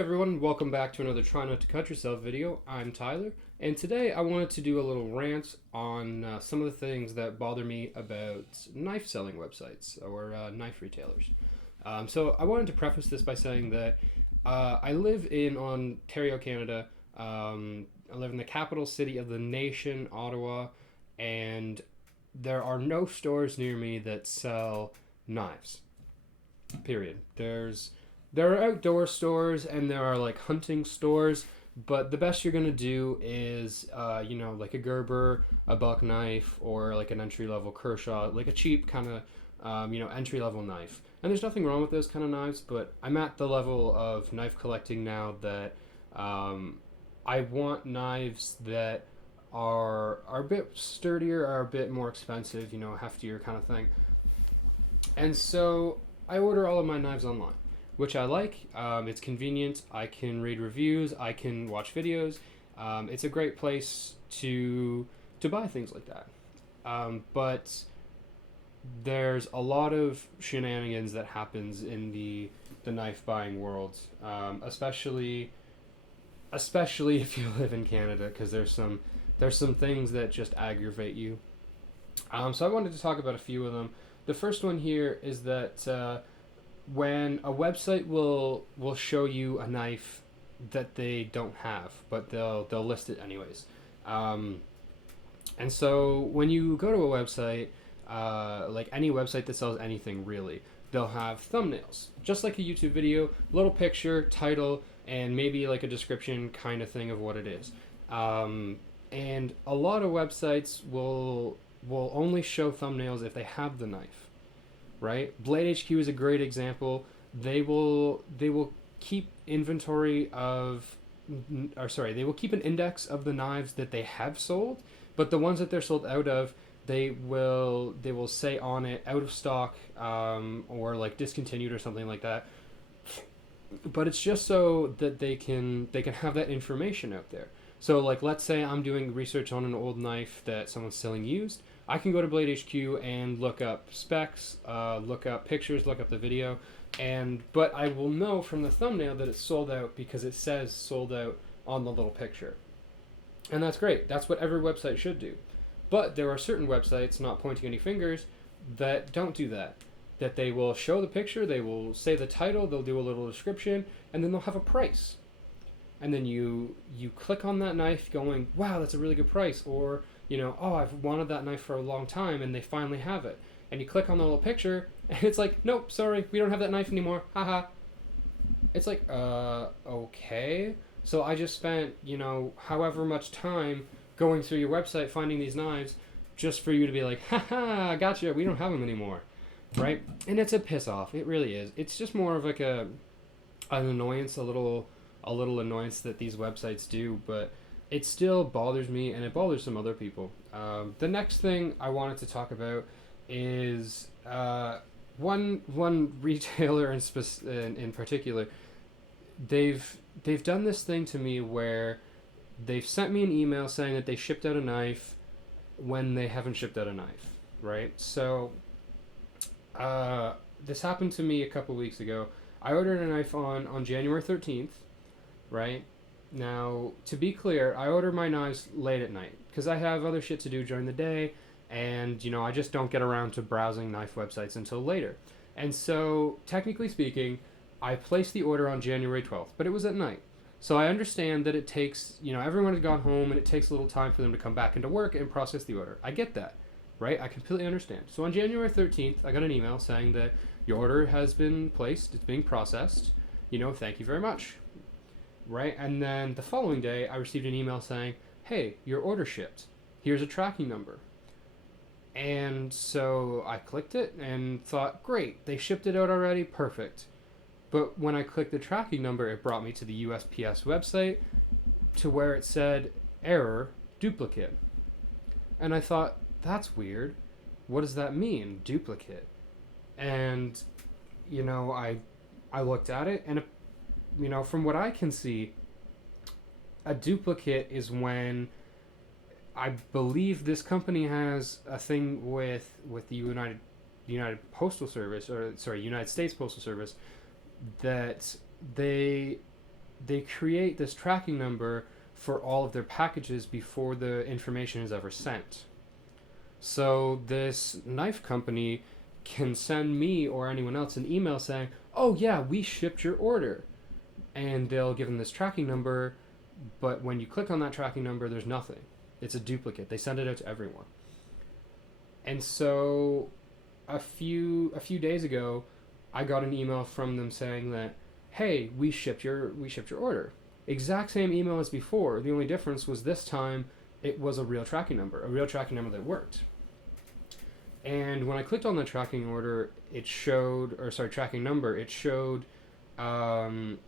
Everyone, welcome back to another Try Not to Cut Yourself video. I'm Tyler, and today I wanted to do a little rant on some of the things that bother me about knife selling websites or knife retailers. So I wanted to preface this by saying that I live in Ontario, Canada. I live in the capital city of the nation, Ottawa, and there are no stores near me that sell knives. Period. There are outdoor stores and there are like hunting stores, but the best you're gonna do is like a Gerber, a buck knife, or like an entry level Kershaw, like a cheap kind of entry level knife. And there's nothing wrong with those kind of knives, but I'm at the level of knife collecting now that I want knives that are a bit sturdier, are a bit more expensive, heftier kind of thing. And so I order all of my knives online, which I like. It's convenient. I can read reviews. I can watch videos. It's a great place to buy things like that. But there's a lot of shenanigans that happens in the knife buying world, especially if you live in Canada, because there's some things that just aggravate you. So I wanted to talk about a few of them. The first one here is that when a website will show you a knife that they don't have, but they'll list it anyways. Um, and so when you go to a website, like any website that sells anything really, they'll have thumbnails, just like a YouTube video, little picture, title, and maybe like a description kind of thing of what it is. And a lot of websites will only show thumbnails if they have the knife, right? Blade HQ is a great example. They will keep inventory of, or sorry, they will keep an index of the knives that they have sold, but the ones that they're sold out of, they will say on it out of stock, or like discontinued or something like that. But it's just so that they can have that information out there. So like let's say I'm doing research on an old knife that someone's selling used. I can go to Blade HQ and look up specs, look up pictures, look up the video, but I will know from the thumbnail that it's sold out because it says sold out on the little picture. And that's great. That's what every website should do. But there are certain websites, not pointing any fingers, that don't do that. That they will show the picture, they will say the title, they'll do a little description, and then they'll have a price. And then you click on that knife going, wow, that's a really good price. Or, oh, I've wanted that knife for a long time, and they finally have it. And you click on the little picture, and it's like, nope, sorry, we don't have that knife anymore. Haha. It's like, okay. So I just spent, however much time going through your website finding these knives just for you to be like, haha, gotcha, we don't have them anymore. Right? And it's a piss off. It really is. It's just more of like an annoyance, a little annoyance that these websites do, but it still bothers me and it bothers some other people. The next thing I wanted to talk about is one retailer in particular. They've done this thing to me where they've sent me an email saying that they shipped out a knife when they haven't shipped out a knife, right? So this happened to me a couple weeks ago. I ordered a knife on January 13th, right? Now, to be clear, I order my knives late at night because I have other shit to do during the day, and I just don't get around to browsing knife websites until later. And so, technically speaking, I placed the order on January 12th, but it was at night. So I understand that it takes, everyone has gone home and it takes a little time for them to come back into work and process the order. I get that, right? I completely understand. So on January 13th, I got an email saying that your order has been placed, it's being processed, thank you very much. Right? And then the following day, I received an email saying, hey, your order shipped. Here's a tracking number. And so I clicked it and thought, great, they shipped it out already, perfect. But when I clicked the tracking number, it brought me to the USPS website to where it said, error, duplicate. And I thought, that's weird. What does that mean, duplicate? And, I looked at it, and from what I can see, a duplicate is when I believe this company has a thing with the United Postal Service, or sorry, United States Postal Service, that they they create this tracking number for all of their packages before the information is ever sent. So this knife company can send me or anyone else an email saying, "Oh yeah, we shipped your order," and they'll give them this tracking number. But when you click on that tracking number, there's nothing. It's a duplicate. They send it out to everyone. And so a few days ago, I got an email from them saying that, "Hey, we shipped your order." Exact same email as before. The only difference was this time it was a real tracking number, that worked. And when I clicked on the tracking order, tracking number, it showed um,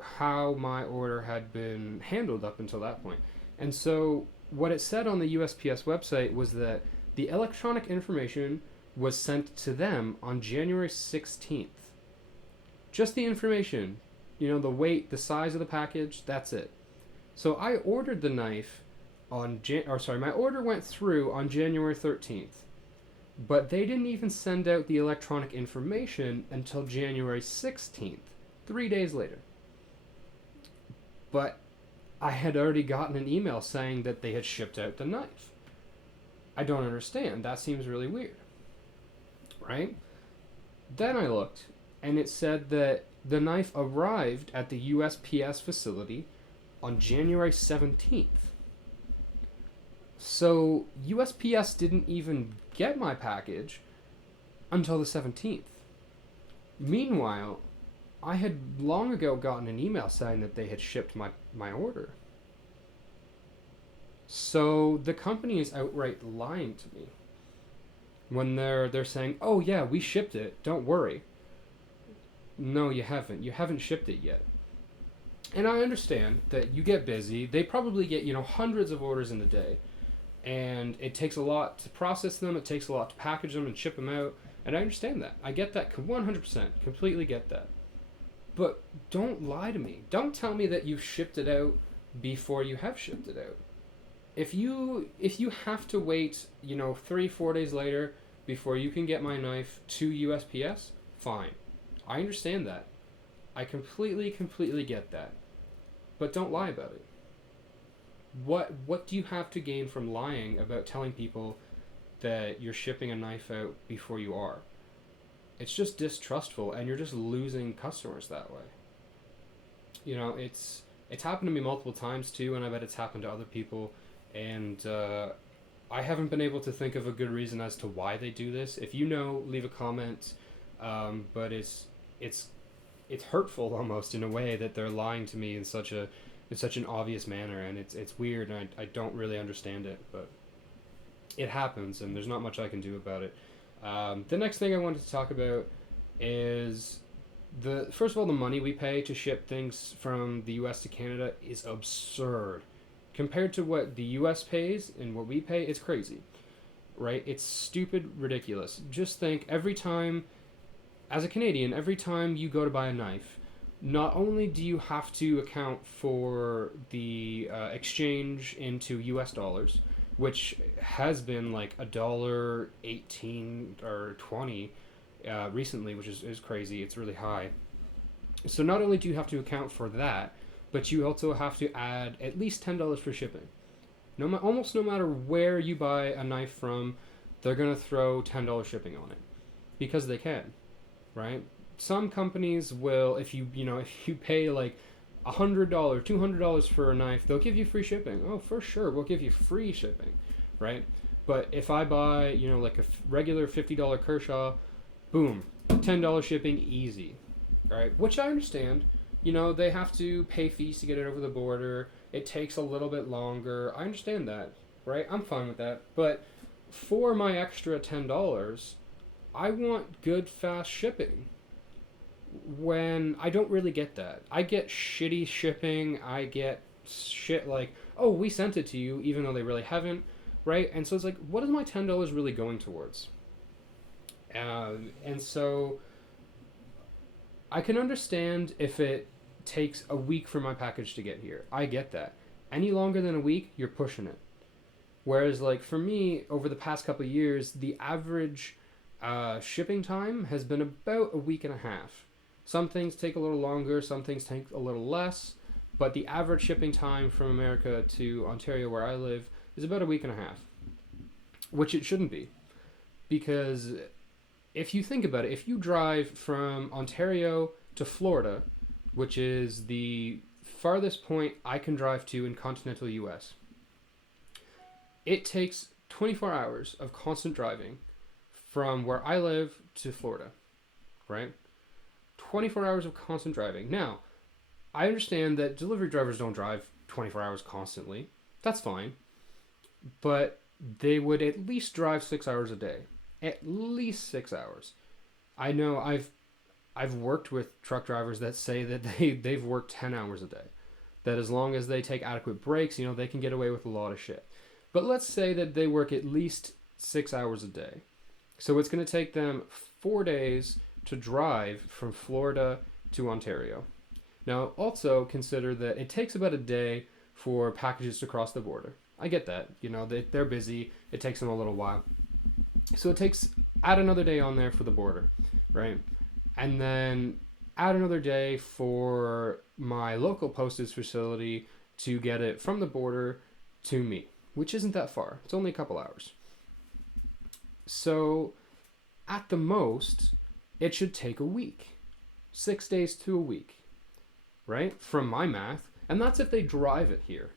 how my order had been handled up until that point. And so what it said on the USPS website was that the electronic information was sent to them on January 16th. Just the information, the weight, the size of the package, that's it. So I ordered the knife my order went through on January 13th. But they didn't even send out the electronic information until January 16th, 3 days later. But I had already gotten an email saying that they had shipped out the knife. I don't understand. That seems really weird. Right? Then I looked, and it said that the knife arrived at the USPS facility on January 17th. So USPS didn't even get my package until the 17th. Meanwhile, I had long ago gotten an email saying that they had shipped my order. So the company is outright lying to me when they're saying, "Oh yeah, we shipped it. Don't worry." No, you haven't. You haven't shipped it yet. And I understand that you get busy. They probably get, hundreds of orders in a day. And it takes a lot to process them, it takes a lot to package them and ship them out, and I understand that. I get that 100%, completely get that. But don't lie to me. Don't tell me that you've shipped it out before you have shipped it out. If you have to wait, 3-4 days later before you can get my knife to USPS, fine. I understand that. I completely get that. But don't lie about it. What do you have to gain from lying about telling people that you're shipping a knife out before you are? It's just distrustful, and you're just losing customers that way. It's happened to me multiple times too, and I bet it's happened to other people. And I haven't been able to think of a good reason as to why they do this. If you know, leave a comment. But it's hurtful almost in a way that they're lying to me in such an obvious manner, and it's weird, and I don't really understand it, but it happens, and there's not much I can do about it. The next thing I wanted to talk about is first of all, the money we pay to ship things from the US to Canada is absurd. Compared to what the US pays and what we pay, it's crazy, right? It's stupid, ridiculous. Just think, as a Canadian, every time you go to buy a knife, not only do you have to account for the exchange into US dollars, which has been like $1.18 or 20 recently, which is crazy. It's really high. So not only do you have to account for that, but you also have to add at least $10 for shipping. Almost no matter where you buy a knife from, they're gonna throw $10 shipping on it because they can, right? Some companies will, if you pay like $100, $200 for a knife, they'll give you free shipping. Oh, for sure, we'll give you free shipping, right? But if I buy, like a regular $50 Kershaw, boom, $10 shipping, easy, right? Which I understand. They have to pay fees to get it over the border. It takes a little bit longer. I understand that, right? I'm fine with that. But for my extra $10, I want good, fast shipping. When I don't really get that. I get shitty shipping. I get shit like, "Oh, we sent it to you," even though they really haven't, right? And so it's like, what is my $10 really going towards? And so I can understand if it takes a week for my package to get here. I get that. Any longer than a week, you're pushing it. Whereas, like, for me, over the past couple of years, the average shipping time has been about a week and a half. Some things take a little longer, some things take a little less, but the average shipping time from America to Ontario, where I live, is about a week and a half, which it shouldn't be. Because if you think about it, if you drive from Ontario to Florida, which is the farthest point I can drive to in continental US, it takes 24 hours of constant driving from where I live to Florida, right? 24 hours of constant driving. Now, I understand that delivery drivers don't drive 24 hours constantly. That's fine. But they would at least drive 6 hours a day. At least 6 hours. I know I've worked with truck drivers that say that they've worked 10 hours a day. That as long as they take adequate breaks, they can get away with a lot of shit. But let's say that they work at least 6 hours a day. So it's going to take them 4 days to drive from Florida to Ontario. Now, also consider that it takes about a day for packages to cross the border. I get that. They're busy. It takes them a little while. So add another day on there for the border, right? And then add another day for my local postage facility to get it from the border to me, which isn't that far. It's only a couple hours. So, at the most, it should take a week. 6 days to a week, right? From my math. And that's if they drive it here.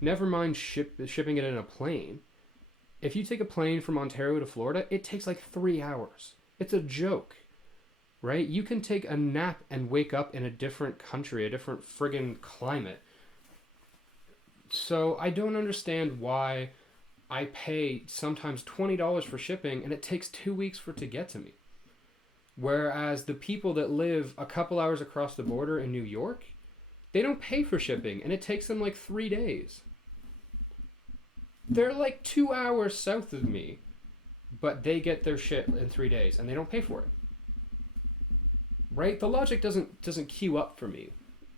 Never mind shipping it in a plane. If you take a plane from Ontario to Florida, it takes like 3 hours. It's a joke, right? You can take a nap and wake up in a different country, a different friggin' climate. So I don't understand why I pay sometimes $20 for shipping and it takes 2 weeks for it to get to me. Whereas the people that live a couple hours across the border in New York, they don't pay for shipping and it takes them like 3 days. They're like 2 hours south of me, but they get their shit in 3 days and they don't pay for it. Right? The logic doesn't queue up for me.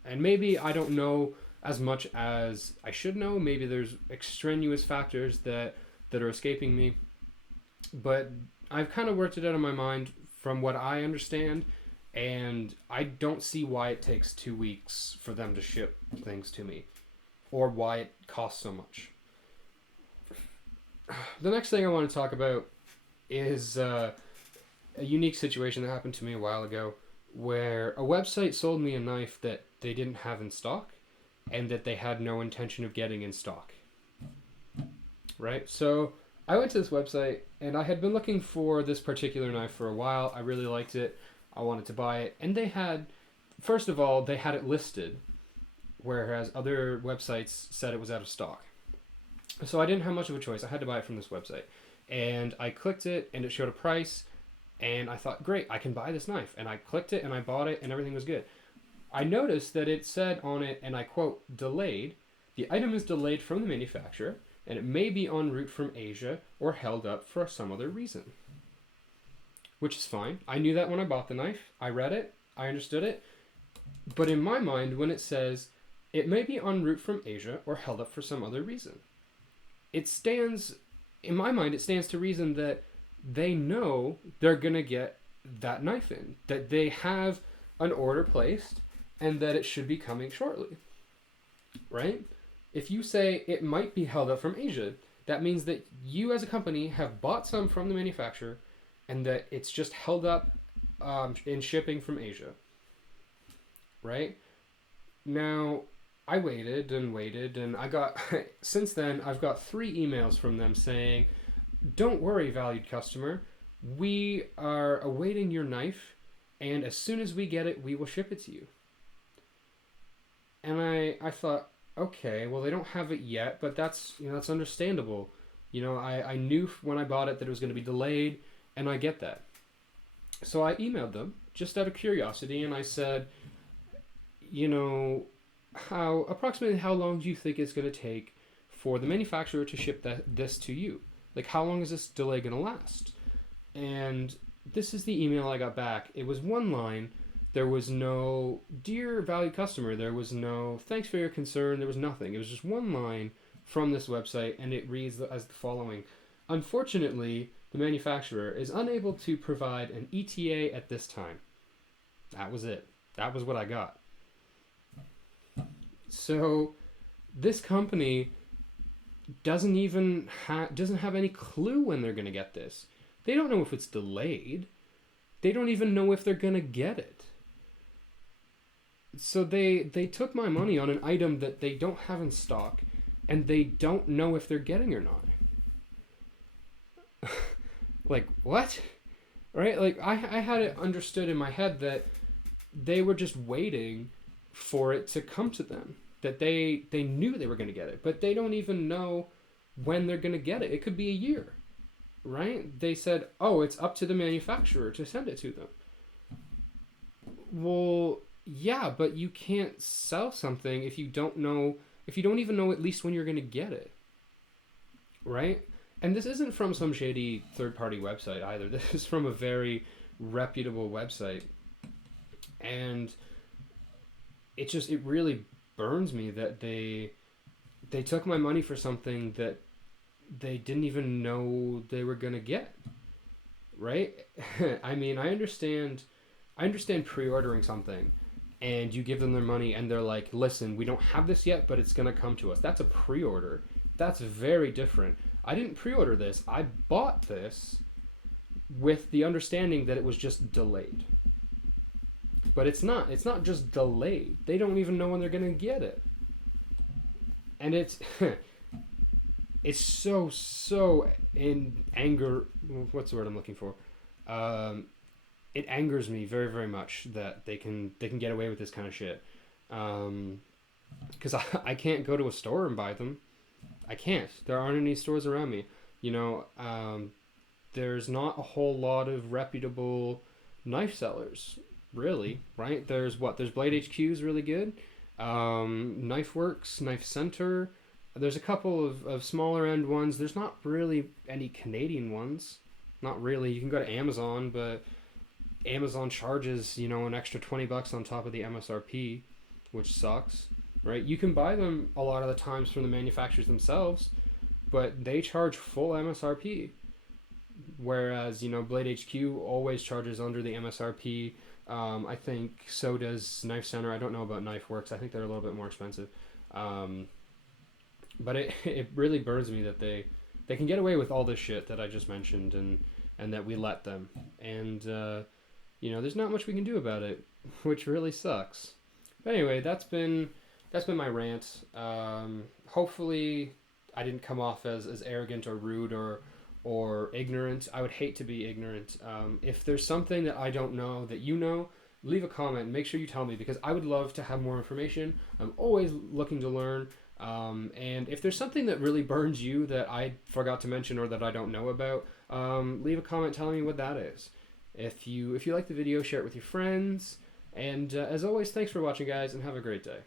And maybe I don't know as much as I should know. Maybe there's extraneous factors that are escaping me. But I've kind of worked it out in my mind from what I understand, and I don't see why it takes 2 weeks for them to ship things to me, or why it costs so much. The next thing I want to talk about is a unique situation that happened to me a while ago, where a website sold me a knife that they didn't have in stock, and that they had no intention of getting in stock. Right? So I went to this website, and I had been looking for this particular knife for a while. I really liked it. I wanted to buy it. And they had, first of all, they had it listed, whereas other websites said it was out of stock. So I didn't have much of a choice. I had to buy it from this website. And I clicked it, and it showed a price, and I thought, great, I can buy this knife. And I clicked it, and I bought it, and everything was good. I noticed that it said on it, and I quote, delayed. The item is delayed from the manufacturer, and it may be en route from Asia or held up for some other reason. Which is fine. I knew that when I bought the knife. I read it. I understood it. But in my mind, when it says, it may be en route from Asia or held up for some other reason, in my mind, it stands to reason that they know they're going to get that knife in. That they have an order placed, and that it should be coming shortly, right? If you say it might be held up from Asia, that means that you as a company have bought some from the manufacturer and that it's just held up in shipping from Asia, right? Now, I waited, and I got, since then, I've got 3 emails from them saying, don't worry, valued customer, we are awaiting your knife, and as soon as we get it, we will ship it to you. And I thought, okay, well, they don't have it yet, but that's understandable. I knew when I bought it that it was going to be delayed, and I get that. So I emailed them just out of curiosity, and I said, approximately how long do you think it's going to take for the manufacturer to ship this to you? Like, how long is this delay going to last? And this is the email I got back. It was one line. There was no, dear valued customer. There was no, thanks for your concern. There was nothing. It was just one line from this website, and it reads as the following. Unfortunately, the manufacturer is unable to provide an ETA at this time. That was it. That was what I got. So this company doesn't have any clue when they're going to get this. They don't know if it's delayed. They don't even know if they're going to get it. So they took my money on an item that they don't have in stock, and they don't know if they're getting or not. Like, what? Right? Like, I had it understood in my head that they were just waiting for it to come to them. That they knew they were going to get it, but they don't even know when they're going to get it. It could be a year, right? They said, oh, it's up to the manufacturer to send it to them. Well, yeah, but you can't sell something if you don't know, if you don't even know at least when you're going to get it, right? And this isn't from some shady third-party website either. This is from a very reputable website. And it really burns me that they took my money for something that they didn't even know they were going to get, right? I mean, I understand pre-ordering something and you give them their money and they're like, listen, we don't have this yet, but it's going to come to us. That's a pre-order. That's very different. I didn't pre-order this. I bought this with the understanding that it was just delayed. But it's not. It's not just delayed. They don't even know when they're going to get it. And it's it's so in anger. What's the word I'm looking for? It angers me very, very much that they can get away with this kind of shit. Because I can't go to a store and buy them. I can't. There aren't any stores around me. You know, there's not a whole lot of reputable knife sellers, really, right? There's Blade HQ's really good. Knife Works, Knife Center. There's a couple of smaller end ones. There's not really any Canadian ones. Not really. You can go to Amazon, but Amazon charges, you know, an extra $20 on top of the MSRP, which sucks, right? You can buy them a lot of the times from the manufacturers themselves, but they charge full MSRP. Whereas, you know, Blade HQ always charges under the MSRP. I think so does Knife Center. I don't know about Knife Works. I think they're a little bit more expensive. But it really burns me that they can get away with all this shit that I just mentioned and that we let them. And, you know, there's not much we can do about it, which really sucks. But anyway, that's been my rant. Hopefully I didn't come off as arrogant or rude or ignorant. I would hate to be ignorant. If there's something that I don't know that you know, leave a comment. Make sure you tell me because I would love to have more information. I'm always looking to learn. And if there's something that really burns you that I forgot to mention or that I don't know about, leave a comment telling me what that is. If you like the video, share it with your friends. And as always, thanks for watching, guys, and have a great day.